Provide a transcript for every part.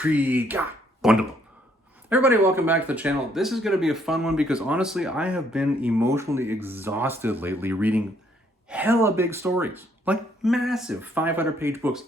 Kriega. Wonderful. Everybody, welcome back to the channel. This is going to be a fun one because honestly, I have been emotionally exhausted lately reading hella big stories. Like massive 500-page books.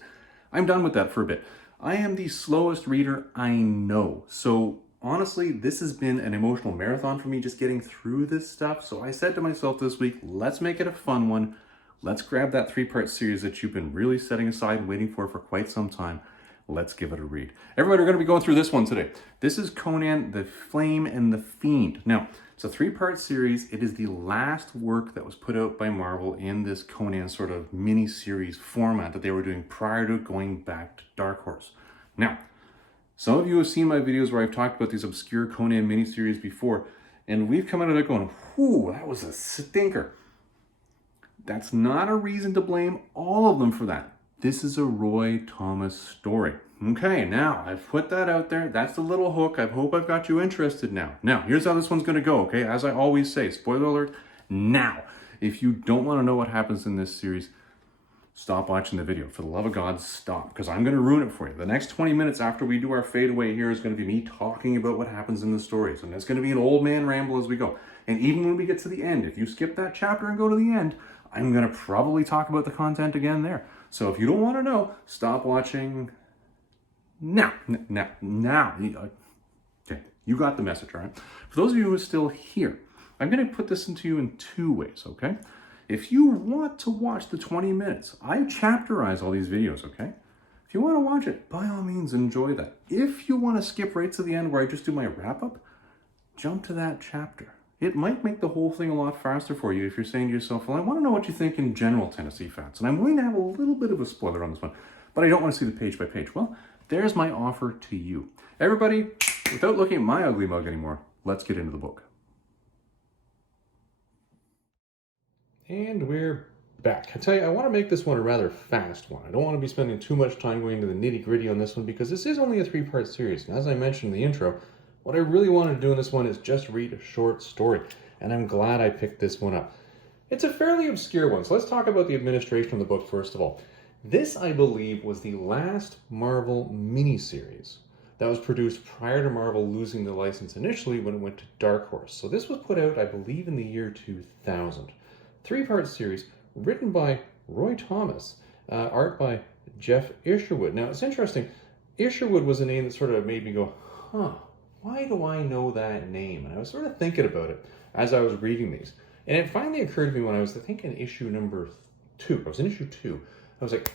I'm done with that for a bit. I am the slowest reader I know. So honestly, this has been an emotional marathon for me just getting through this stuff. So I said to myself this week, let's make it a fun one. Let's grab that 3-part series that you've been really setting aside and waiting for quite some time. Let's give it a read. Everybody, we're going to be going through this one today. This is Conan, the Flame and the Fiend. Now, it's a 3-part series. It is the last work that was put out by Marvel in this Conan sort of mini-series format that they were doing prior to going back to Dark Horse. Now, some of you have seen my videos where I've talked about these Obscure Conan mini-series before, and we've come out of it going, whew, that was a stinker. That's not a reason to blame all of them for that. This is a Roy Thomas story. Okay, now I've put that out there. That's the little hook. I hope I've got you interested now. Now, here's how this one's going to go, okay? As I always say, spoiler alert, now. If you don't want to know what happens in this series, stop watching the video. For the love of God, stop, because I'm going to ruin it for you. The next 20 minutes after we do our fade away here is going to be me talking about what happens in the stories. And it's going to be an old man ramble as we go. And even when we get to the end, if you skip that chapter and go to the end, I'm going to probably talk about the content again there. So if you don't want to know, stop watching now. Okay, you got the message, all right? For those of you who are still here, I'm going to put this into you in 2 ways, okay? If you want to watch the 20 minutes, I chapterize all these videos, okay? If you want to watch it, by all means, enjoy that. If you want to skip right to the end where I just do my wrap-up, jump to that chapter. It might make the whole thing a lot faster for you if you're saying to yourself, well, I want to know what you think in general, Tennessee fans. And I'm going to have a little bit of a spoiler on this one, but I don't want to see the page by page. Well, there's my offer to you. Everybody, without looking at my ugly mug anymore, let's get into the book. And we're back. I tell you, I want to make this one a rather fast one. I don't want to be spending too much time going into the nitty-gritty on this one because this is only a 3-part series. And as I mentioned in the intro, what I really wanted to do in this one is just read a short story, and I'm glad I picked this one up. It's a fairly obscure one, so let's talk about the administration of the book first of all. This, I believe, was the last Marvel miniseries that was produced prior to Marvel losing the license initially when it went to Dark Horse. So this was put out, I believe, in the year 2000. 3-part series, written by Roy Thomas, art by Jeff Isherwood. Now, it's interesting. Isherwood was a name that sort of made me go, huh. Why do I know that name? And I was sort of thinking about it as I was reading these. And it finally occurred to me when I was, I think, in issue number 2. I was in issue 2. I was like,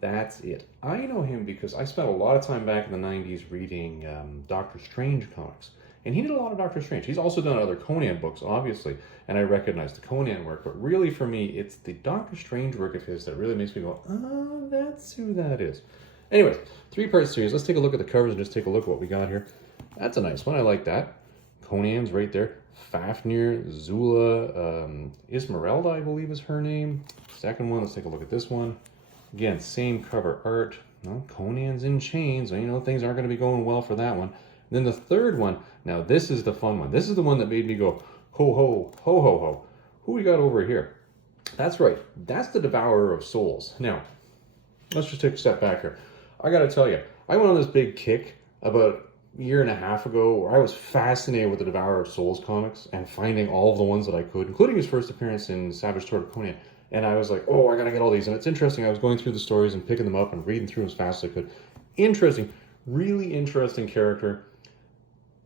that's it. I know him because I spent a lot of time back in the 90s reading Doctor Strange comics. And he did a lot of Doctor Strange. He's also done other Conan books, obviously. And I recognize the Conan work. But really, for me, it's the Doctor Strange work of his that really makes me go, oh, that's who that is. Anyways, 3-part series. Let's take a look at the covers and just take a look at what we got here. That's a nice one. I like that. Conan's right there. Fafnir, Zula, Esmeralda, I believe is her name. Second one, let's take a look at this one. Again, same cover art. Well, Conan's in chains. You know, things aren't going to be going well for that one. And then the third one, now this is the fun one. This is the one that made me go, ho, ho, ho, ho, ho. Who we got over here? That's right. That's the Devourer of Souls. Now, let's just take a step back here. I got to tell you, I went on this big kick about a year and a half ago where I was fascinated with the Devourer of Souls comics and finding all of the ones that I could, including his first appearance in Savage Sword of Conan. And I was like, oh, I gotta get all these. And it's interesting, I was going through the stories and picking them up and reading through them as fast as I could. Interesting, really interesting character.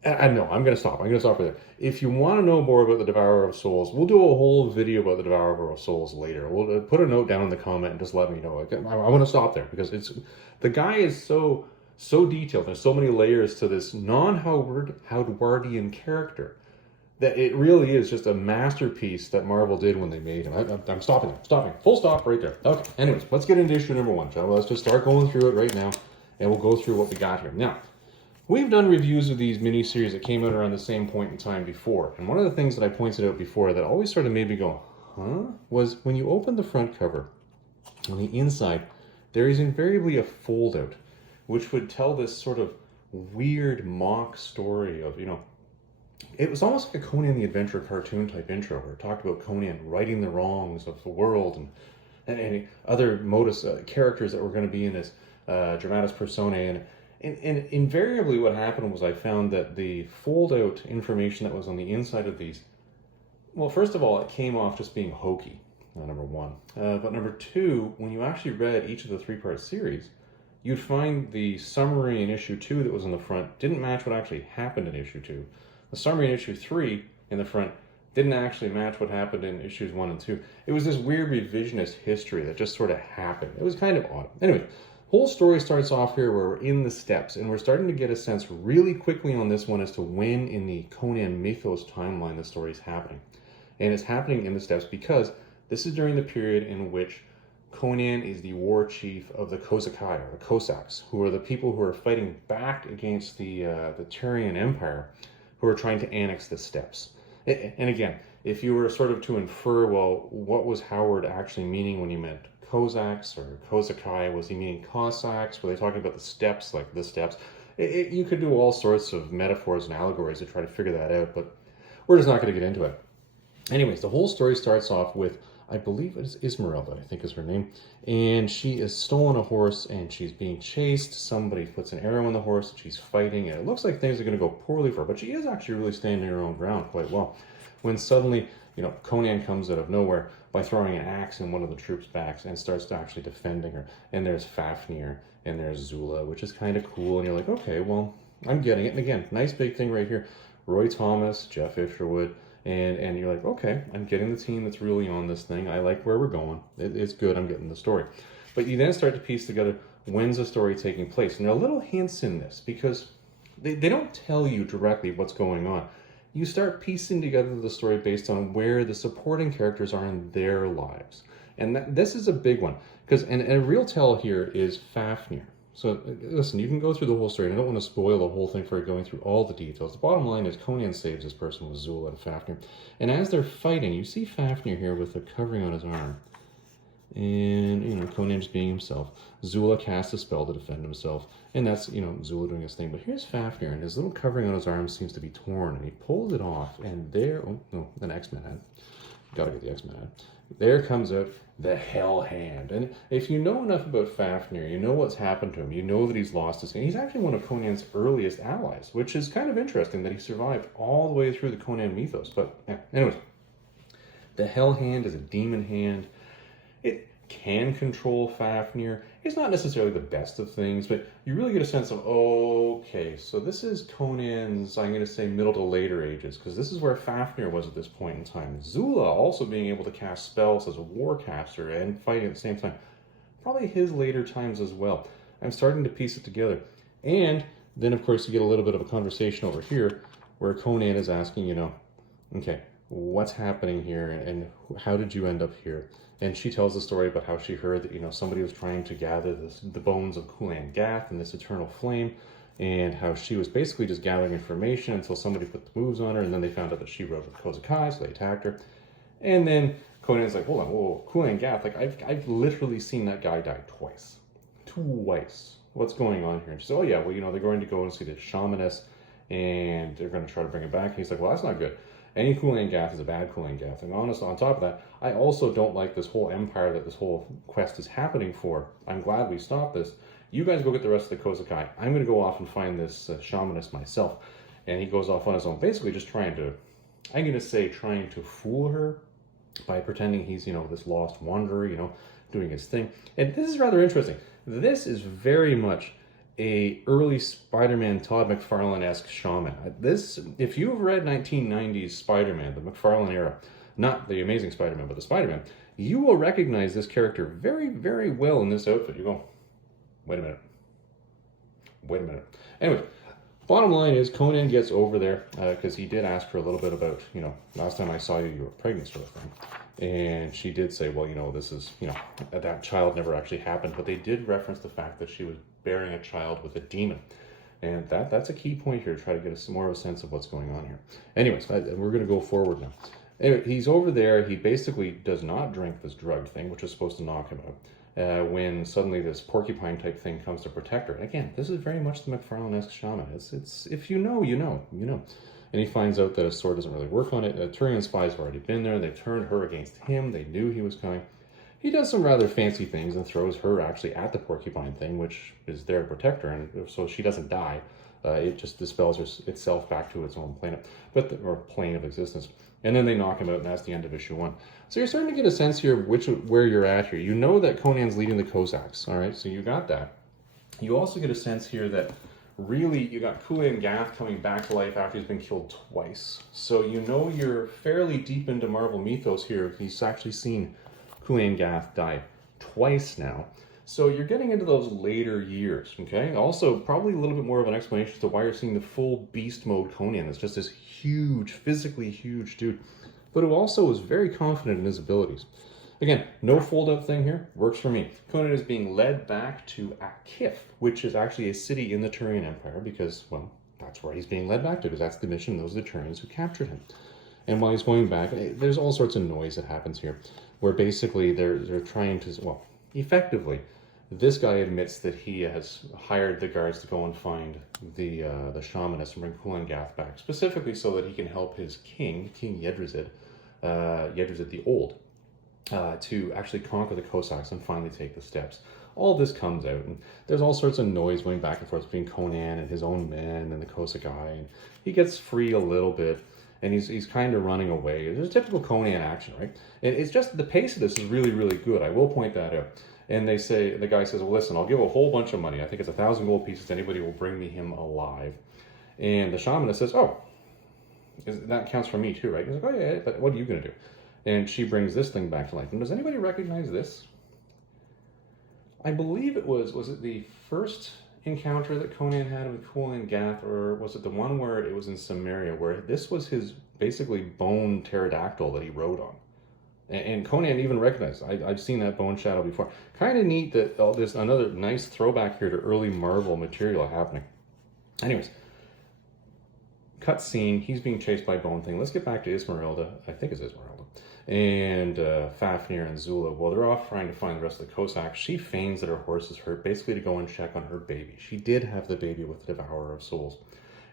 And no, I'm gonna stop right there. If you want to know more about the Devourer of Souls, we'll do a whole video about the Devourer of Souls later. We'll put a note down in the comment and just let me know. I want to stop there because the guy is so detailed. There's so many layers to this non-Howdardian character that it really is just a masterpiece that Marvel did when they made him. I'm stopping. Full stop right there. Okay, anyways, let's get into issue number 1, shall we? Let's just start going through it right now, and we'll go through what we got here. Now, we've done reviews of these miniseries that came out around the same point in time before, and one of the things that I pointed out before that always sort of made me go, huh? Was when you open the front cover, on the inside, there is invariably a fold-out, which would tell this sort of weird mock story of, you know, it was almost like a Conan the Adventurer cartoon type intro where it talked about Conan righting the wrongs of the world and other modus characters that were going to be in this dramatis personae. And invariably what happened was I found that the fold-out information that was on the inside of these, well, first of all, it came off just being hokey, number one. But number two, when you actually read each of the three-part series, you'd find the summary in issue 2 that was on the front didn't match what actually happened in issue 2. The summary in issue 3 in the front didn't actually match what happened in issues 1 and 2. It was this weird revisionist history that just sort of happened. It was kind of odd. Anyway, whole story starts off here where we're in the steps, and we're starting to get a sense really quickly on this one as to when in the Conan mythos timeline the story is happening. And it's happening in the steps because this is during the period in which Conan is the war chief of the Kozakai, or the Cossacks, who are the people who are fighting back against the Tyrian Empire, who are trying to annex the steppes. And again, if you were sort of to infer, well, what was Howard actually meaning when he meant Cossacks or Kozakai? Was he meaning Cossacks? Were they talking about the steppes, like the steppes? You could do all sorts of metaphors and allegories to try to figure that out, but we're just not going to get into it. Anyways, the whole story starts off with, I believe it is Esmeralda, I think is her name, and she is stolen a horse and she's being chased. Somebody puts an arrow in the horse and she's fighting, and it looks like things are going to go poorly for her, but she is actually really standing her own ground quite well. When suddenly, Conan comes out of nowhere by throwing an axe in one of the troops' backs and starts to actually defending her. And there's Fafnir and there's Zula, which is kind of cool, and you're like, okay, well, I'm getting it. And again, nice big thing right here. Roy Thomas, Jeff Isherwood, and you're like, okay, I'm getting the team that's really on this thing. I like where we're going. It's good. I'm getting the story. But you then start to piece together, when's the story taking place? And there are little hints in this because they don't tell you directly what's going on. You start piecing together the story based on where the supporting characters are in their lives. And this is a big one. And a real tell here is Fafnir. So listen, you can go through the whole story, and I don't want to spoil the whole thing for going through all the details. The bottom line is Conan saves this person with Zula and Fafnir. And as they're fighting, you see Fafnir here with a covering on his arm. And, Conan just being himself. Zula casts a spell to defend himself. And that's, Zula doing his thing. But here's Fafnir, and his little covering on his arm seems to be torn. And he pulls it off, and there... Oh, no, an X-Men ad. Gotta get the X-Men ad. There comes out the Hell Hand. And if you know enough about Fafnir, you know what's happened to him. You know that he's lost his... He's actually one of Conan's earliest allies, which is kind of interesting that he survived all the way through the Conan mythos. But, anyways, the Hell Hand is a demon hand. It can control Fafnir. It's not necessarily the best of things, but you really get a sense of, okay, so this is Conan's, I'm going to say, middle to later ages, because this is where Fafnir was at this point in time. Zula also being able to cast spells as a warcaster and fighting at the same time. Probably his later times as well. I'm starting to piece it together. And then, of course, you get a little bit of a conversation over here where Conan is asking, okay, what's happening here and how did you end up here? And she tells the story about how she heard that, somebody was trying to gather the bones of Kulan Gath and this eternal flame, and how she was basically just gathering information until somebody put the moves on her, and then they found out that she rode with Kozakai, so they attacked her. And then Conan's like, hold on, whoa, Kulan Gath, like, I've literally seen that guy die twice. Twice. What's going on here? And she said, oh yeah, well, they're going to go and see the Shamanesses, and they're going to try to bring him back. And he's like, well, that's not good. Any Kulan Gath is a bad Kulan Gath. And honestly, on top of that, I also don't like this whole empire that this whole quest is happening for. I'm glad we stopped this. You guys go get the rest of the Kozakai. I'm going to go off and find this shamaness myself. And he goes off on his own, basically just trying to fool her by pretending he's, this lost wanderer, doing his thing. And this is rather interesting. This is very much a early Spider-Man Todd McFarlane-esque shaman. This, if you've read 1990s Spider-Man, the McFarlane era, not the Amazing Spider-Man, but the Spider-Man, you will recognize this character very, very well in this outfit. You go, wait a minute. Anyway, bottom line is Conan gets over there because he did ask her a little bit about, last time I saw you, you were pregnant sort of thing. And she did say, well, this is, that child never actually happened. But they did reference the fact that she was bearing a child with a demon. And that's a key point here to try to get more of a sense of what's going on here. Anyways, we're going to go forward now. Anyway, he's over there. He basically does not drink this drug thing, which is supposed to knock him out. When suddenly this porcupine type thing comes to protect her. And again, this is very much the McFarlane-esque shaman. It's if you know, you know. And he finds out that his sword doesn't really work on it. Turian spies have already been there. They've turned her against him. They knew he was coming. He does some rather fancy things and throws her actually at the porcupine thing, which is there to protect her, and so she doesn't die. It just dispels itself back to its own planet, or plane of existence. And then they knock him out, and that's the end of issue 1. So you're starting to get a sense here of where you're at here. You know that Conan's leading the Cossacks, all right? So you got that. You also get a sense here that really you got Kulan Gath coming back to life after he's been killed twice. So you know you're fairly deep into Marvel mythos here. He's actually seen Kulan Gath die twice now. So you're getting into those later years, okay? Also, probably a little bit more of an explanation as to why you're seeing the full beast mode Conan. It's just this huge, physically huge dude, but who also is very confident in his abilities. Again, no fold-up thing here. Works for me. Conan is being led back to Akif, which is actually a city in the Turian Empire because, well, that's where he's being led back to because that's the mission. Those are the Turians who captured him. And while he's going back, there's all sorts of noise that happens here where basically they're trying to, well, effectively, this guy admits that he has hired the guards to go and find the Shamanesses and bring Kulan Gath back, specifically so that he can help his king, King Yedrazid, Yedrazid the Old, to actually conquer the Cossacks and finally take the steps. All this comes out, and there's all sorts of noise going back and forth between Conan and his own men and the Cossack guy, and he gets free a little bit, and he's kind of running away. There's typical Conan action, right? And it's just, the pace of this is really, really good. I will point that out. And they say, the guy says, well, listen, I'll give a whole bunch of money. I think it's 1,000 gold pieces. Anybody will bring me him alive. And the shamaness says, oh, that counts for me too, right? He's like, oh yeah, but what are you going to do? And she brings this thing back to life. And does anybody recognize this? I believe it was it the first encounter that Conan had with Kulan Gath, or was it the one where it was in Samaria, where this was his basically bone pterodactyl that he rode on? And Conan even recognized, I've seen that bone shadow before. Kind of neat that all this, another nice throwback here to early Marvel material happening. Anyways, cut scene, he's being chased by Bone Thing. Let's get back to Esmeralda, I think it's Esmeralda, and Fafnir and Zula. Well, they're off trying to find the rest of the Cossacks. She feigns that her horse is hurt, basically to go and check on her baby. She did have the baby with the Devourer of Souls.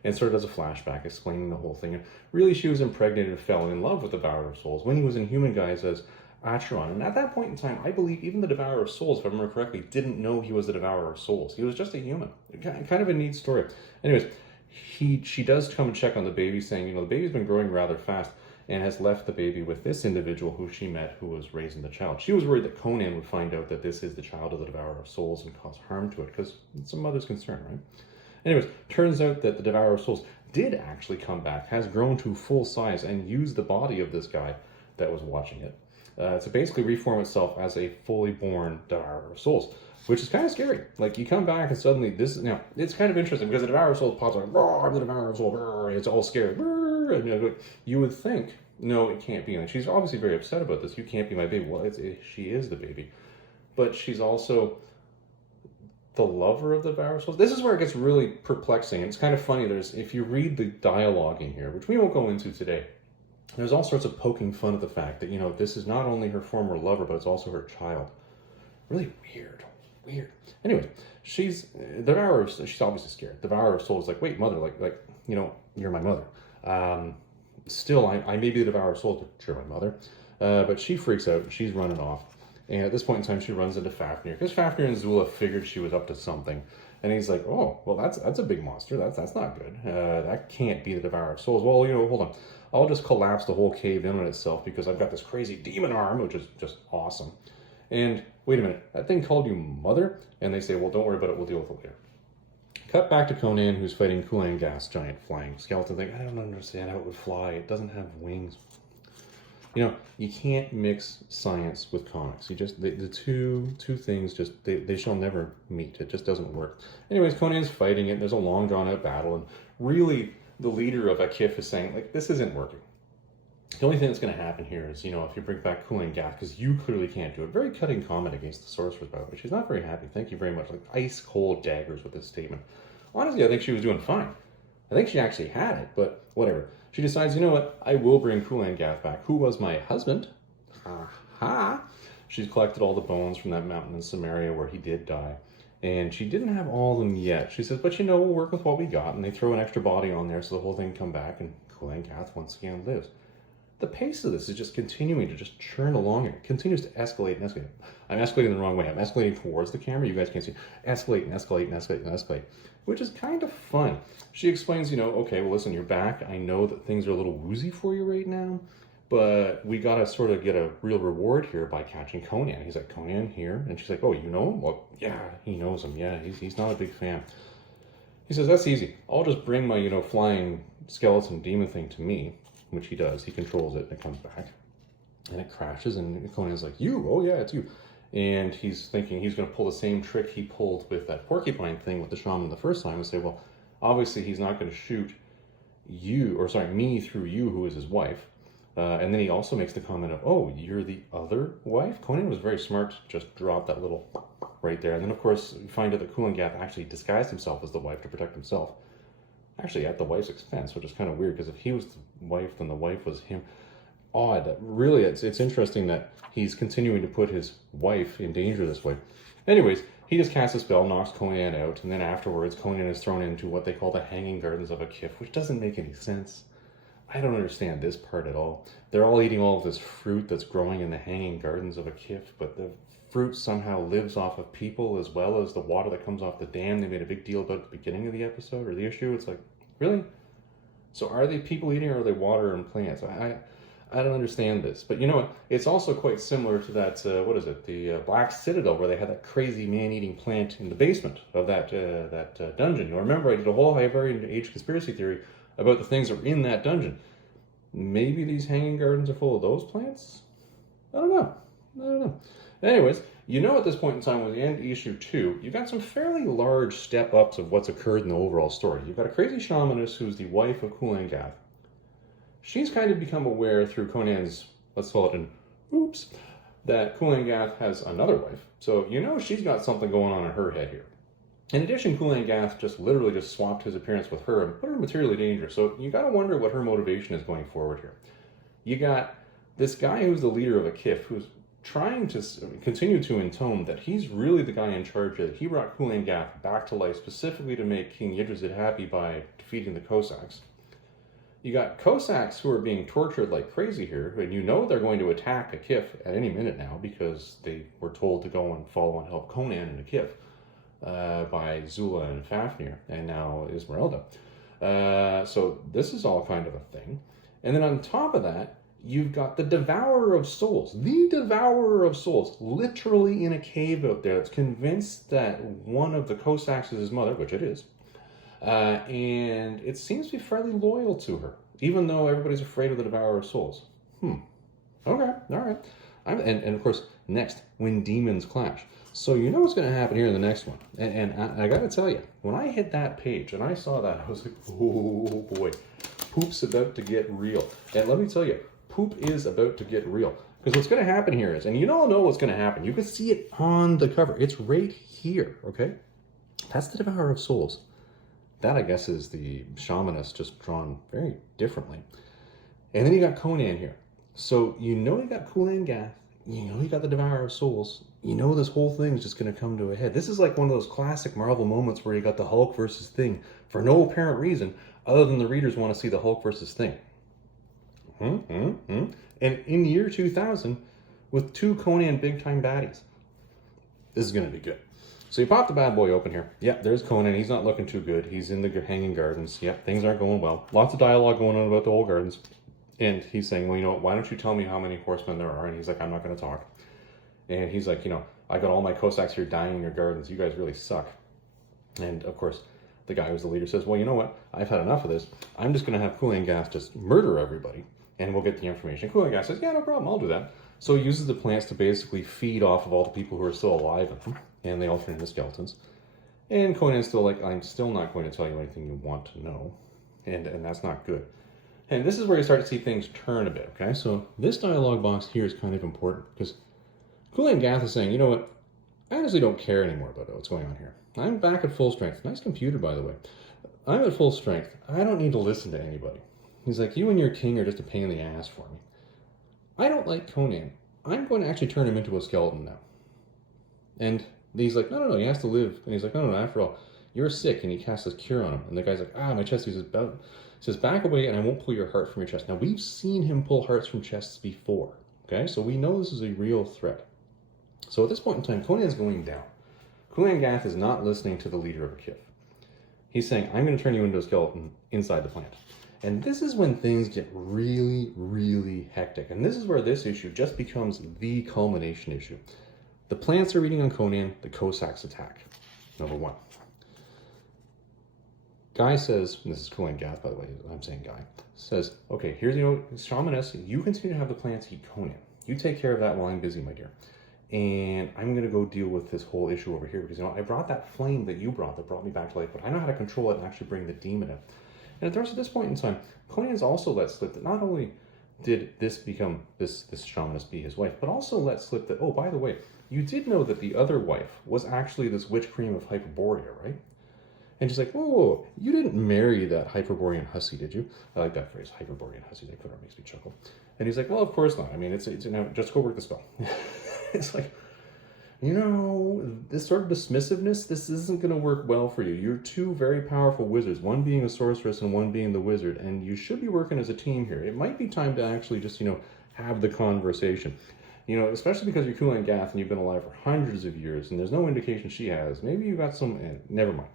And sort of does a flashback explaining the whole thing. And really, she was impregnated and fell in love with the Devourer of Souls when he was in human guise as Acheron. And at that point in time, I believe even the Devourer of Souls, if I remember correctly, didn't know he was the Devourer of Souls. He was just a human. Kind of a neat story. Anyways, she does come and check on the baby, saying, you know, the baby's been growing rather fast and has left the baby with this individual who she met, who was raising the child. She was worried that Conan would find out that this is the child of the Devourer of Souls and cause harm to it, because it's a mother's concern, right? Anyways, turns out that the Devourer of Souls did actually come back, has grown to full size, and used the body of this guy that was watching it to basically reform itself as a fully born Devourer of Souls, which is kind of scary. Like, you come back and suddenly this, now, it's kind of interesting because the Devourer of Souls pops like, I'm the Devourer of Souls, it's all scared, and you would think, no, it can't be. Like, she's obviously very upset about this. You can't be my baby. Well, she is the baby, but she's also the lover of the Devourer of Souls. This is where it gets really perplexing. It's kind of funny. If you read the dialogue in here, which we won't go into today, there's all sorts of poking fun at the fact that, you know, this is not only her former lover, but it's also her child. Really weird. Anyway, she's the Devourer. She's obviously scared. The Devourer of Souls is like, wait, mother, like, you know, you're my mother. Still, I may be the Devourer of Souls, but you're my mother. But she freaks out and she's running off. And at this point in time, she runs into Fafnir, because Fafnir and Zula figured she was up to something. And he's like, oh, well, that's a big monster. That's not good. That can't be the Devourer of Souls. Well, you know, hold on. I'll just collapse the whole cave in on itself because I've got this crazy demon arm, which is just awesome. And wait a minute, that thing called you mother? And they say, well, don't worry about it. We'll deal with it later. Cut back to Conan, who's fighting Kulan Gath's giant flying skeleton thing. I don't understand how it would fly. It doesn't have wings. You know, you can't mix science with comics. You just, the two things just, they shall never meet. It just doesn't work. Anyways, Conan's fighting it. There's a long drawn out battle. And really, the leader of Akif is saying, like, this isn't working. The only thing that's going to happen here is, you know, if you bring back Kulan Gath, because you clearly can't do it. Very cutting comment against the sorcerer's bout, but she's not very happy. Thank you very much. Like, ice cold daggers with this statement. Honestly, I think she was doing fine. I think she actually had it, but whatever. She decides, you know what, I will bring Kulan Gath back, who was my husband. Ha! She's collected all the bones from that mountain in Samaria where he did die. And she didn't have all of them yet. She says, but you know, we'll work with what we got. And they throw an extra body on there so the whole thing can come back, and Kulan Gath once again lives. the pace of this is just continuing to just churn along. It continues to escalate and escalate. I'm escalating the wrong way. I'm escalating towards the camera. You guys can't see. Escalate and escalate and escalate and escalate, which is kind of fun. She explains, okay, well, listen, you're back. I know that things are a little woozy for you right now, but we got to sort of get a real reward here by catching Conan. He's like, Conan here? And she's like, oh, you know him? Well, yeah, he knows him. Yeah, he's not a big fan. He says, that's easy. I'll just bring my, flying skeleton demon thing to me, which he does. He controls it, and it comes back. And it crashes, and Conan's like, you? Oh, yeah, it's you. And he's thinking he's going to pull the same trick he pulled with that porcupine thing with the shaman the first time and say, well, obviously he's not going to shoot me through you, who is his wife. And then he also makes the comment of, oh, you're the other wife? Conan was very smart to just drop that little right there. And then, of course, we find out that Kulangath actually disguised himself as the wife to protect himself. Actually, at the wife's expense, which is kind of weird, because if he was the wife, then the wife was him. Odd. Really, it's interesting that he's continuing to put his wife in danger this way. Anyways, he just casts a spell, knocks Conan out, and then afterwards, Conan is thrown into what they call the Hanging Gardens of a Kif, which doesn't make any sense. I don't understand this part at all. They're all eating all of this fruit that's growing in the Hanging Gardens of a Kif, but the fruit somehow lives off of people as well as the water that comes off the dam. They made a big deal about at the beginning of the episode or the issue. It's like, really? So are they people eating, or are they water and plants? I don't understand this. But you know what? It's also quite similar to that, the Black Citadel, where they had that crazy man-eating plant in the basement of that dungeon. You'll remember I did a whole Hyberian Age conspiracy theory about the things that are in that dungeon. Maybe these Hanging Gardens are full of those plants? I don't know. Anyways, at this point in time, with the end of issue 2, you've got some fairly large step-ups of what's occurred in the overall story. You've got a crazy shamaness who's the wife of Kulangath. She's kind of become aware through Conan's, let's call it an oops, that Kulangath has another wife. So she's got something going on in her head here. In addition, Kulangath just literally swapped his appearance with her and put her in materially danger. So you got to wonder what her motivation is going forward here. You got this guy who's the leader of a Kif, who's trying to continue to intone that he's really the guy in charge, that he brought Kulangath back to life specifically to make King Yggdrasil happy by defeating the Cossacks. You got Cossacks who are being tortured like crazy here, and they're going to attack a Kif at any minute now because they were told to go and follow and help Conan in a Kif. By Zula and Fafnir, and now Esmeralda. So this is all kind of a thing. And then on top of that, you've got the Devourer of Souls. The Devourer of Souls, literally in a cave out there, that's convinced that one of the Cossacks is his mother, which it is. And it seems to be fairly loyal to her, even though everybody's afraid of the Devourer of Souls. Okay, all right. And of course, next, when demons clash. So what's going to happen here in the next one. And I got to tell you, when I hit that page and I saw that, I was like, oh boy, poop's about to get real. And let me tell you, poop is about to get real. Because what's going to happen here is, and you all know what's going to happen. You can see it on the cover. It's right here, okay? That's the Devourer of Souls. That, I guess, is the Shamaness just drawn very differently. And then you got Conan here. So you got Kulangath. You got the Devourer of Souls. This whole thing's just going to come to a head. This is like one of those classic Marvel moments where you got the Hulk versus Thing for no apparent reason other than the readers want to see the Hulk versus Thing. And in the year 2000, with 2 Conan big-time baddies. This is going to be good. So you pop the bad boy open here. Yep, there's Conan. He's not looking too good. He's in the Hanging Gardens. Yep, things aren't going well. Lots of dialogue going on about the whole gardens. And he's saying, well, why don't you tell me how many horsemen there are? And he's like, I'm not going to talk. And he's like, I got all my Cossacks here dying in your gardens. You guys really suck. And, of course, the guy who's the leader says, well, you know what? I've had enough of this. I'm just going to have Kulangath just murder everybody, and we'll get the information. Kulangath says, yeah, no problem. I'll do that. So he uses the plants to basically feed off of all the people who are still alive in them, and they all turn into skeletons. And Conan's still like, I'm still not going to tell you anything you want to know. And that's not good. And this is where you start to see things turn a bit, okay? So this dialogue box here is kind of important, because Kulangath is saying, you know what? I honestly don't care anymore about what's going on here. I'm back at full strength. Nice computer, by the way. I'm at full strength. I don't need to listen to anybody. He's like, you and your king are just a pain in the ass for me. I don't like Conan. I'm going to actually turn him into a skeleton now. And he's like, no, he has to live. And he's like, no, after all, you're sick. And he casts this cure on him. And the guy's like, my chest is about. He says, back away and I won't pull your heart from your chest. Now, we've seen him pull hearts from chests before, okay? So we know this is a real threat. So at this point in time, Conan's going down. Kulan Gath is not listening to the leader of a Kif. He's saying, I'm going to turn you into a skeleton inside the plant. And this is when things get really, really hectic. And this is where this issue just becomes the culmination issue. The plants are eating on Conan, the Cossacks attack. Number one. Guy says, and this is Kulan Gath, by the way, I'm saying Guy, says, okay, here's, Shamanesses, you continue to have the plants eat Conan. You take care of that while I'm busy, my dear. And I'm going to go deal with this whole issue over here because, I brought that flame that you brought that brought me back to life, but I know how to control it and actually bring the demon in. And at this point in time, Conan's also let slip that not only did this become, this shamaness be his wife, but also let slip that, oh, by the way, you did know that the other wife was actually this witch cream of Hyperborea, right? And she's like, whoa, you didn't marry that Hyperborean hussy, did you? I like that phrase, Hyperborean hussy. They put it makes me chuckle. And he's like, well, of course not. I mean, it's just go work the spell. It's like, this sort of dismissiveness, this isn't going to work well for you. You're two very powerful wizards, one being a sorceress and one being the wizard, and you should be working as a team here. It might be time to actually just, have the conversation. Especially because you're Kulan Gath and you've been alive for hundreds of years, and there's no indication she has. Maybe you got some, never mind.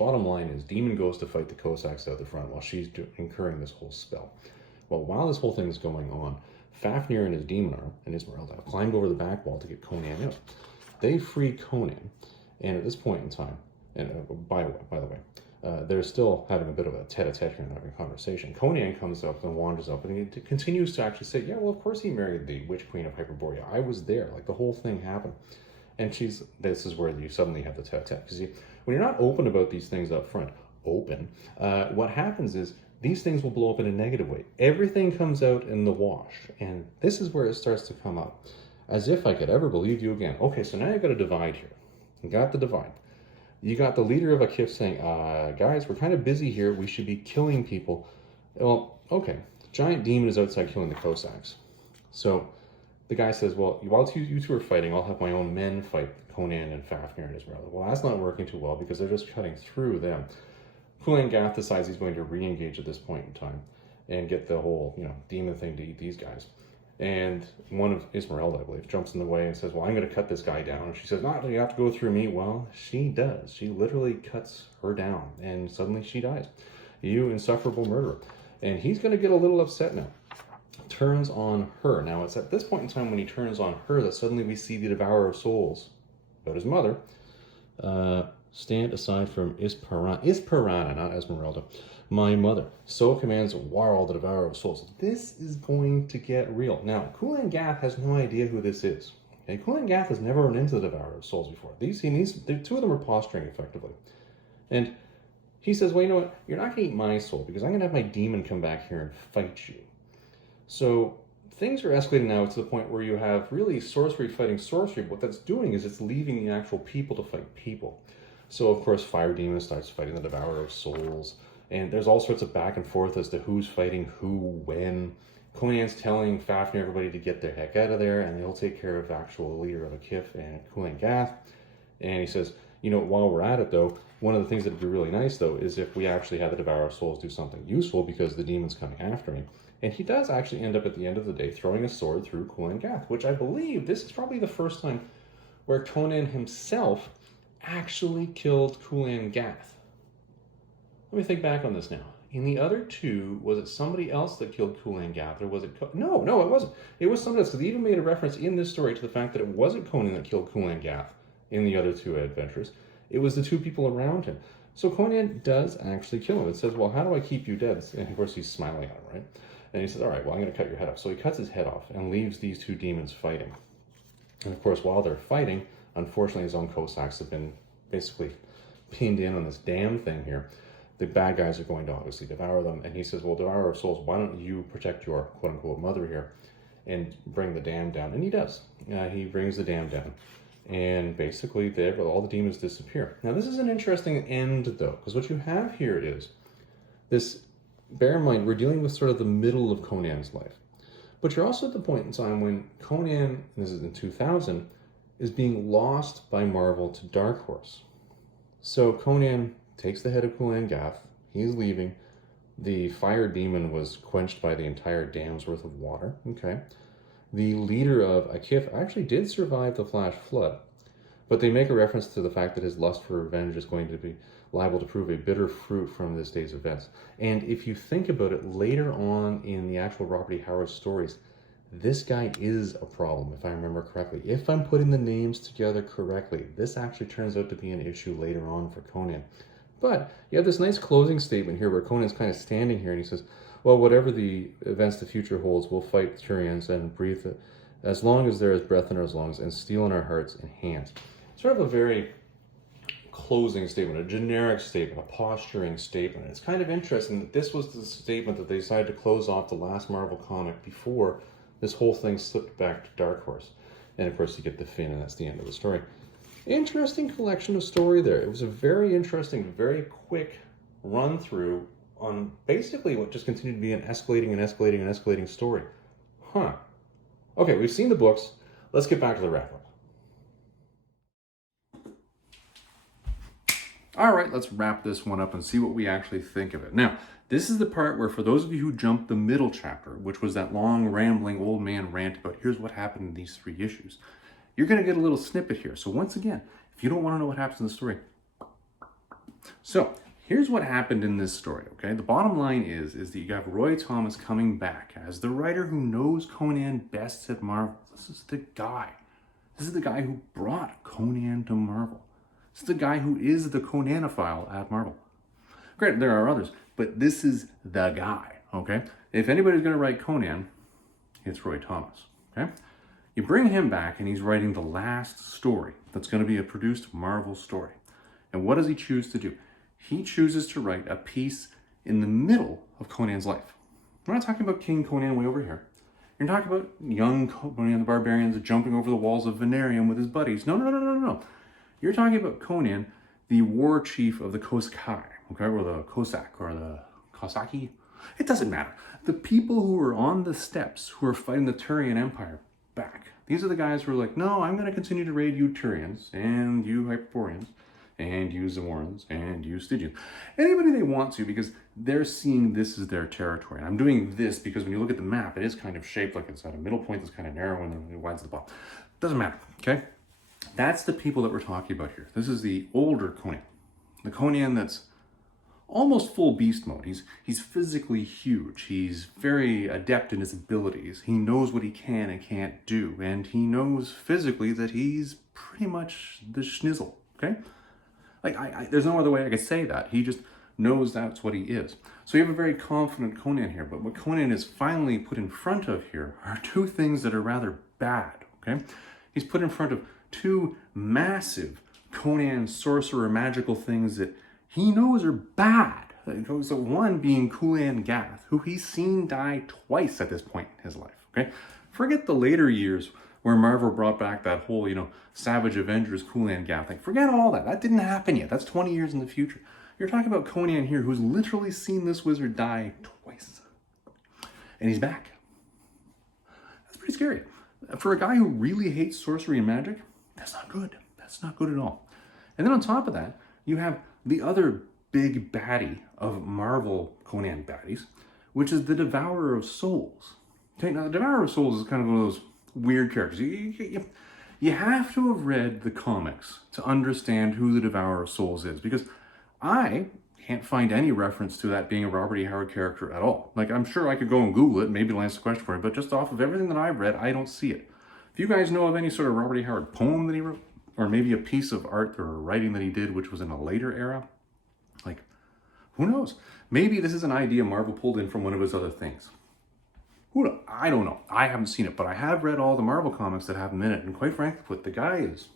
Bottom line is, Demon goes to fight the Cossacks out the front while she's incurring this whole spell. Well, while this whole thing is going on, Fafnir and his demon arm and Esmeralda have climbed over the back wall to get Conan out. They free Conan, and at this point in time, and by the way, they're still having a bit of a tete-a-tete here and having a conversation. Conan comes up and wanders up, and he continues to actually say, yeah, well, of course he married the Witch Queen of Hyperborea. I was there, like the whole thing happened. And this is where you suddenly have the tete-a-tete, because when you're not open about these things up front, what happens is, these things will blow up in a negative way. Everything comes out in the wash. And this is where it starts to come up. As if I could ever believe you again. Okay, so now you've got a divide here. You got the divide. You got the leader of a Kif saying, guys, we're kind of busy here. We should be killing people. Well, okay. The giant demon is outside killing the Cossacks. So the guy says, well, while you two are fighting, I'll have my own men fight Conan and Fafnir and Esmeralda. Well, that's not working too well because they're just cutting through them. Kulan Gath decides he's going to re-engage at this point in time and get the whole, demon thing to eat these guys. And one of Esmeralda, I believe, jumps in the way and says, well, I'm going to cut this guy down. And she says, no, you have to go through me. Well, she does. She literally cuts her down and suddenly she dies. You insufferable murderer. And he's going to get a little upset now. Turns on her. Now, it's at this point in time when he turns on her that suddenly we see the Devourer of Souls, about his mother, stand aside from Isparana, not Esmeralda, my mother. So commands Warl, the Devourer of Souls. This is going to get real. Now, Kulan Gath has no idea who this is. Okay? Kulan Gath has never run into the Devourer of Souls before. The two of them are posturing effectively. And he says, well, you know what? You're not going to eat my soul because I'm going to have my demon come back here and fight you. So things are escalating now to the point where you have really sorcery fighting sorcery. What that's doing is it's leaving the actual people to fight people. So, of course, Fire Demon starts fighting the Devourer of Souls. And there's all sorts of back and forth as to who's fighting who, when. Conan's telling Fafnir everybody to get their heck out of there, and he'll take care of the actual leader of a Kif and Kulan Gath. And he says, while we're at it, though, one of the things that would be really nice, though, is if we actually had the Devourer of Souls do something useful because the demon's coming after me. And he does actually end up at the end of the day throwing a sword through Kulan Gath, which I believe this is probably the first time where Conan himself actually killed Kulan Gath. Let me think back on this now. In the other two, was it somebody else that killed Kulan Gath, or was it... No, it wasn't. It was somebody else, because they even made a reference in this story to the fact that it wasn't Conan that killed Kulan Gath in the other two adventures. It was the two people around him. So Conan does actually kill him. It says, well, how do I keep you dead? And of course he's smiling at him, right? And he says, all right, well, I'm going to cut your head off. So he cuts his head off and leaves these two demons fighting. And of course, while they're fighting, unfortunately, his own Cossacks have been basically pinned in on this damn thing here. The bad guys are going to obviously devour them. And he says, well, Devourer of Souls, why don't you protect your quote-unquote mother here and bring the dam down? And he does. He brings the dam down. And basically, all the demons disappear. Now, this is an interesting end, though, because what you have here is this... Bear in mind, we're dealing with sort of the middle of Conan's life. But you're also at the point in time when Conan, and this is in 2000, is being lost by Marvel to Dark Horse. So Conan takes the head of Kulan Gath, he's leaving, The fire demon was quenched by the entire dam's worth of water. Okay. The leader of Akif actually did survive the flash flood, but they make a reference to the fact that his lust for revenge is going to be liable to prove a bitter fruit from this day's events. And if you think about it, later on in the actual Robert E. Howard stories, this guy is a problem, if I remember correctly. If I'm putting the names together correctly, this actually turns out to be an issue later on for Conan. But you have this nice closing statement here where Conan's kind of standing here and he says, well, whatever the events the future holds, we'll fight the Turians and breathe it as long as there is breath in our lungs and steel in our hearts and hands. Sort of a very closing statement, a generic statement, a posturing statement. It's kind of interesting that this was the statement that they decided to close off the last Marvel comic before this whole thing slipped back to Dark Horse. And of course you get the Fiend, and that's the end of the story. Interesting collection of story there. It was a very interesting, very quick run through on basically what just continued to be an escalating and escalating and escalating story. Huh. Okay, we've seen the books. Let's get back to the wrap-up. All right, let's wrap this one up and see what we actually think of it. Now, this is the part where, for those of you who jumped the middle chapter, which was that long, rambling old man rant about here's what happened in these 3 issues, you're going to get a little snippet here. So once again, if you don't want to know what happens in the story, so here's what happened in this story, okay? The bottom line is that you have Roy Thomas coming back as the writer who knows Conan best at Marvel. This is the guy. This is the guy who brought Conan to Marvel. This is the guy who is the Conanophile at Marvel. Granted, there are others, but this is the guy, okay? If anybody's going to write Conan, it's Roy Thomas, okay? You bring him back and he's writing the last story that's going to be a produced Marvel story. And what does he choose to do? He chooses to write a piece in the middle of Conan's life. We're not talking about King Conan way over here. You're talking about young Conan the Barbarians jumping over the walls of Venarium with his buddies. No. You're talking about Conan, the war chief of the Kosakai, okay, or the Cossack, or the Kosaki. It doesn't matter. The people who are on the steps, who are fighting the Turian Empire back. These are the guys who are like, no, I'm going to continue to raid you Turians, and you Hyperboreans, and you Zamorans, and you Stygians. Anybody they want to, because they're seeing this as their territory. And I'm doing this because when you look at the map, it is kind of shaped like it's at a middle point that's kind of narrow and then it widens the bottom. Doesn't matter, okay? That's the people that we're talking about here. This is the older Conan. The Conan that's almost full beast mode. He's physically huge. He's very adept in his abilities. He knows what he can and can't do. And he knows physically that he's pretty much the schnizzle, okay? Like, there's no other way I could say that. He just knows that's what he is. So you have a very confident Conan here. But what Conan is finally put in front of here are 2 things that are rather bad, okay? He's put in front of 2 massive Conan sorcerer magical things that he knows are bad. So one being Kulan Gath, who he's seen die twice at this point in his life, okay? Forget the later years where Marvel brought back that whole, Savage Avengers Kulan Gath thing. Forget all that. That didn't happen yet. That's 20 years in the future. You're talking about Conan here, who's literally seen this wizard die twice. And he's back. That's pretty scary. For a guy who really hates sorcery and magic, that's not good. That's not good at all. And then on top of that, you have the other big baddie of Marvel Conan baddies, which is the Devourer of Souls. Okay, now the Devourer of Souls is kind of one of those weird characters. You have to have read the comics to understand who the Devourer of Souls is, because I can't find any reference to that being a Robert E. Howard character at all. Like, I'm sure I could go and Google it, maybe it'll answer the question for me, but just off of everything that I've read, I don't see it. If you guys know of any sort of Robert E. Howard poem that he wrote, or maybe a piece of art or writing that he did, which was in a later era, like, who knows? Maybe this is an idea Marvel pulled in from one of his other things. Who knows? I don't know. I haven't seen it, but I have read all the Marvel comics that have him in it, and quite frankly, the guy is...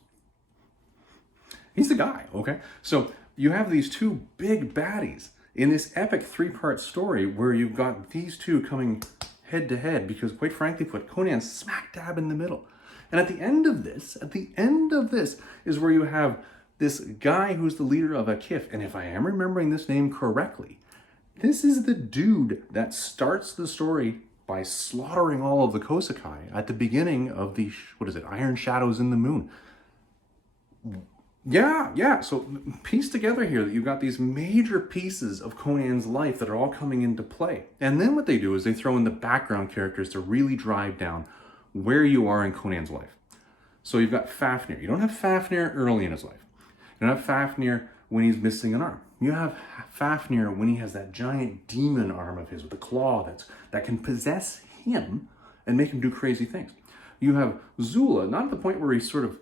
he's the guy, okay? So you have these 2 big baddies in this epic 3-part story where you've got these 2 coming head to head, because quite frankly, Conan's smack dab in the middle. And at the end of this is where you have this guy who's the leader of Akif. And if I am remembering this name correctly, this is the dude that starts the story by slaughtering all of the Kosakai at the beginning of the, Iron Shadows in the Moon. Yeah. So piece together here that you've got these major pieces of Conan's life that are all coming into play. And then what they do is they throw in the background characters to really drive down where you are in Conan's life. So you've got Fafnir. You don't have Fafnir early in his life. You don't have Fafnir when he's missing an arm. You have Fafnir when he has that giant demon arm of his with a claw that can possess him and make him do crazy things. You have Zula, not at the point where he's sort of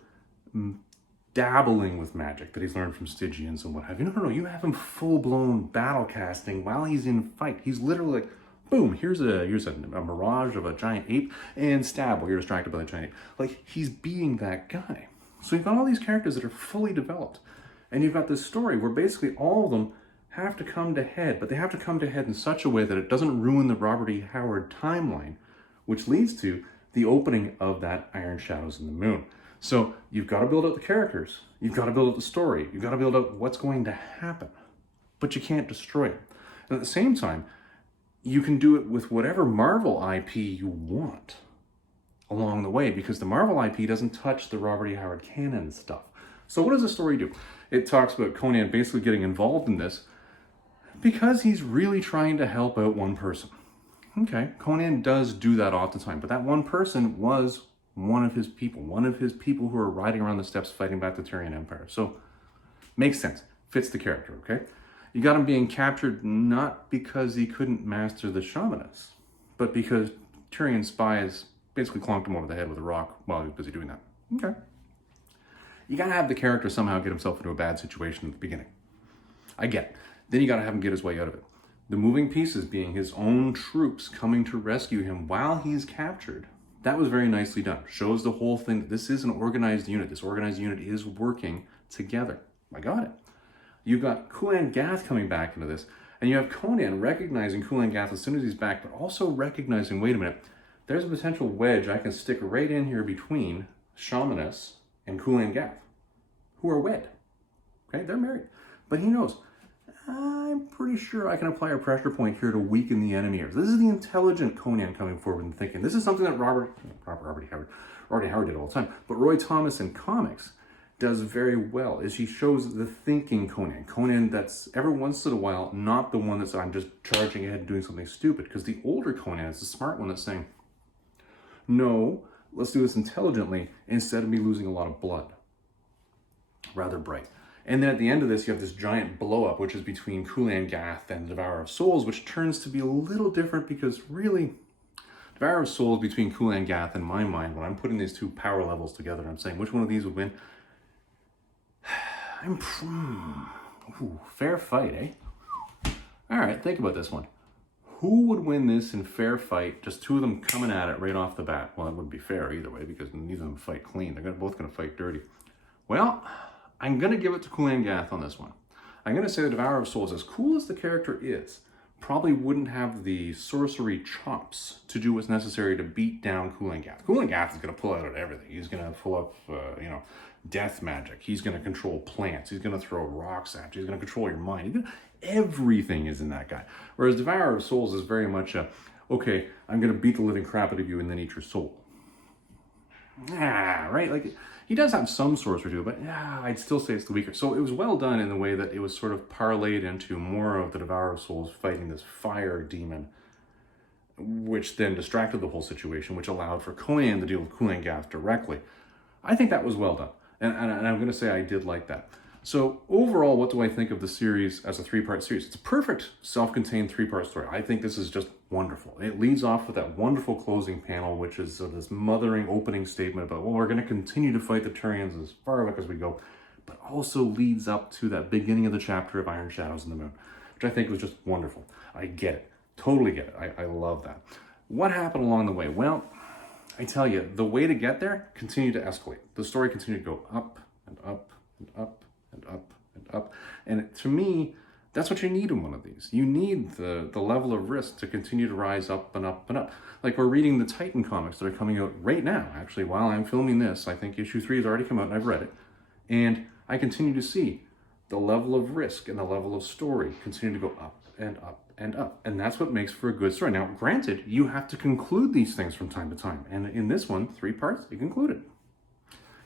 dabbling with magic that he's learned from Stygians and what have you. No. You have him full-blown battle casting while he's in fight. He's literally like, boom, here's a mirage of a giant ape, and stab while you're distracted by the giant ape. Like, he's being that guy. So you've got all these characters that are fully developed. And you've got this story where basically all of them have to come to head, but they have to come to head in such a way that it doesn't ruin the Robert E. Howard timeline, which leads to the opening of that Iron Shadows in the Moon. So you've got to build out the characters, you've got to build out the story, you've got to build out what's going to happen, but you can't destroy it. And at the same time, you can do it with whatever Marvel IP you want along the way, because the Marvel IP doesn't touch the Robert E. Howard canon stuff. So what does the story do? It talks about Conan basically getting involved in this because he's really trying to help out one person. Okay, Conan does do that all the time, but that one person was one of his people who are riding around the steppes fighting back the Tyrian Empire. So, makes sense, fits the character, okay? You got him being captured not because he couldn't master the Shamanesses, but because Tyrian spies basically clonked him over the head with a rock while he was busy doing that. Okay. You gotta have the character somehow get himself into a bad situation at the beginning. I get it. Then you gotta have him get his way out of it. The moving pieces being his own troops coming to rescue him while he's captured. That was very nicely done. Shows the whole thing that this is an organized unit. This organized unit is working together. I got it. You've got Kulan Gath coming back into this, and you have Conan recognizing Kulan Gath as soon as he's back, but also recognizing, wait a minute, there's a potential wedge I can stick right in here between Shamanesses and Kulan Gath, who are wed. Okay, they're married. But he knows, I'm pretty sure I can apply a pressure point here to weaken the enemy. This is the intelligent Conan coming forward and thinking. This is something that Robert Howard did all the time, but Roy Thomas in comics does very well, is he shows the thinking Conan that's every once in a while not the one that's I'm just charging ahead and doing something stupid, because the older Conan is the smart one that's saying, no, let's do this intelligently instead of me losing a lot of blood. Rather bright. And then at the end of this, you have this giant blow up, which is between Kulan Gath and the Devourer of Souls, which turns to be a little different because really, Devourer of Souls between Kulan Gath, in my mind, when I'm putting these two power levels together, I'm saying which one of these would win. Fair fight, eh? All right, think about this one. Who would win this in fair fight? Just two of them coming at it right off the bat. Well, it wouldn't be fair either way because neither of them fight clean. They're both going to fight dirty. Well, I'm going to give it to Kulan Gath on this one. I'm going to say the Devourer of Souls, as cool as the character is, probably wouldn't have the sorcery chops to do what's necessary to beat down Kulan Gath. Kulan Gath is going to pull out everything. He's going to pull up, death magic. He's going to control plants. He's going to throw rocks at you. He's going to control your mind. Everything is in that guy. Whereas Devourer of Souls is very much okay, I'm going to beat the living crap out of you and then eat your soul. Right? Like, he does have some sorcery to it, but I'd still say it's the weaker. So it was well done in the way that it was sort of parlayed into more of the Devourer of Souls fighting this fire demon, which then distracted the whole situation, which allowed for Conan to deal with Kulan Gath directly. I think that was well done. And I'm going to say I did like that. So overall, what do I think of the series as a three-part series? It's a perfect self-contained three-part story. I think this is just wonderful. It leads off with that wonderful closing panel, which is this mothering opening statement about, well, we're going to continue to fight the Tyrians as far back as we go, but also leads up to that beginning of the chapter of Iron Shadows in the Moon, which I think was just wonderful. I get it. Totally get it. I love that. What happened along the way? Well, I tell you, the way to get there continued to escalate. The story continued to go up and up and up and up and up. And to me, that's what you need in one of these. You need the level of risk to continue to rise up and up and up. Like we're reading the Titan comics that are coming out right now. Actually, while I'm filming this, I think issue 3 has already come out and I've read it. And I continue to see the level of risk and the level of story continue to go up and up and up. And that's what makes for a good story. Now, granted, you have to conclude these things from time to time. And in this one, 3 parts, you conclude it.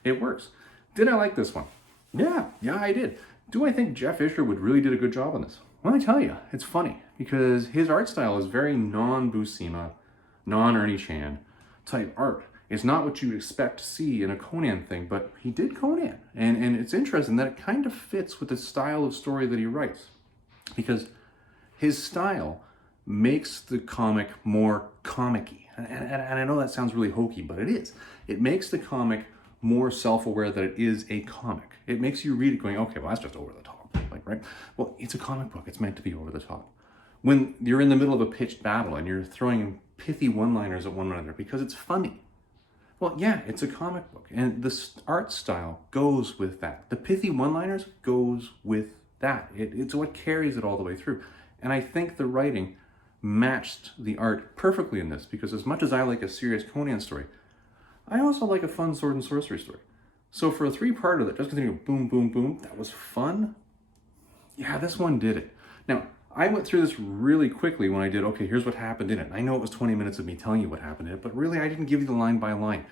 It works. Did I like this one? Yeah, I did. Do I think Jeff Isherwood really did a good job on this? Well, I tell you, it's funny because his art style is very non-Buscema, non-Ernie Chan type art. It's not what you expect to see in a Conan thing, but he did Conan. And it's interesting that it kind of fits with the style of story that he writes. Because his style makes the comic more comic-y. And I know that sounds really hokey, but it is. It makes the comic more self-aware that it is a comic. It makes you read it going, okay, well, that's just over the top. Like, right? Well, it's a comic book. It's meant to be over the top. When you're in the middle of a pitched battle and you're throwing pithy one-liners at one another because it's funny. Well, yeah, it's a comic book, and the art style goes with that. The pithy one-liners goes with that. It's what carries it all the way through. And I think the writing matched the art perfectly in this, because as much as I like a serious Conan story, I also like a fun sword and sorcery story. So for a three-parter that just continued boom, boom, boom, that was fun. Yeah, this one did it. Now, I went through this really quickly when I did, okay, here's what happened in it. I know it was 20 minutes of me telling you what happened in it, but really I didn't give you the line by line.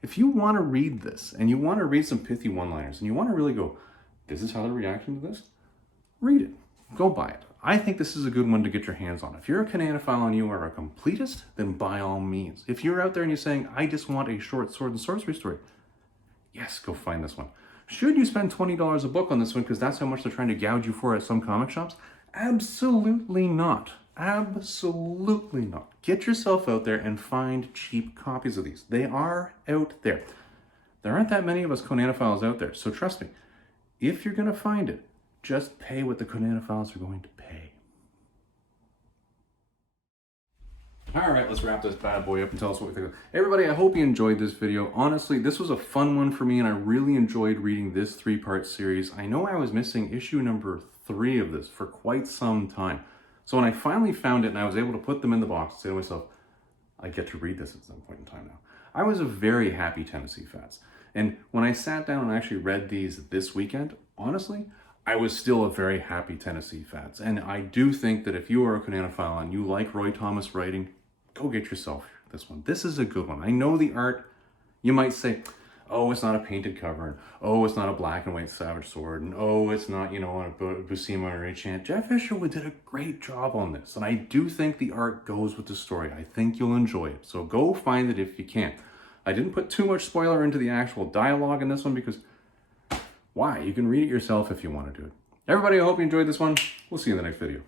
If you want to read this, and you want to read some pithy one-liners, and you want to really go, this is how the reaction to this, read it. Go buy it. I think this is a good one to get your hands on. If you're a Cananophile and you are a completist, then by all means. If you're out there and you're saying, I just want a short sword and sorcery story, yes, go find this one. Should you spend $20 a book on this one because that's how much they're trying to gouge you for at some comic shops? Absolutely not. Absolutely not. Get yourself out there and find cheap copies of these. They are out there. There aren't that many of us Conanophiles out there, so trust me, if you're going to find it, just pay what the Conanophiles are going to pay. All right, let's wrap this bad boy up and tell us what we think of it. Everybody, I hope you enjoyed this video. Honestly, this was a fun one for me, and I really enjoyed reading this three-part series. I know I was missing issue number 3 of this for quite some time. So when I finally found it and I was able to put them in the box and say to myself, I get to read this at some point in time now, I was a very happy Tennessee Fats. And when I sat down and actually read these this weekend, honestly, I was still a very happy Tennessee Fats. And I do think that if you are a Cananophile and you like Roy Thomas writing, go get yourself this one. This is a good one. I know the art, you might say, oh, it's not a painted cover, and oh, it's not a black and white Savage Sword, and oh, it's not, you know, a Buscema or a Chant. Jeff Isherwood did a great job on this, and I do think the art goes with the story. I think you'll enjoy it, so go find it if you can. I didn't put too much spoiler into the actual dialogue in this one because, why? You can read it yourself if you want to do it. Everybody, I hope you enjoyed this one. We'll see you in the next video.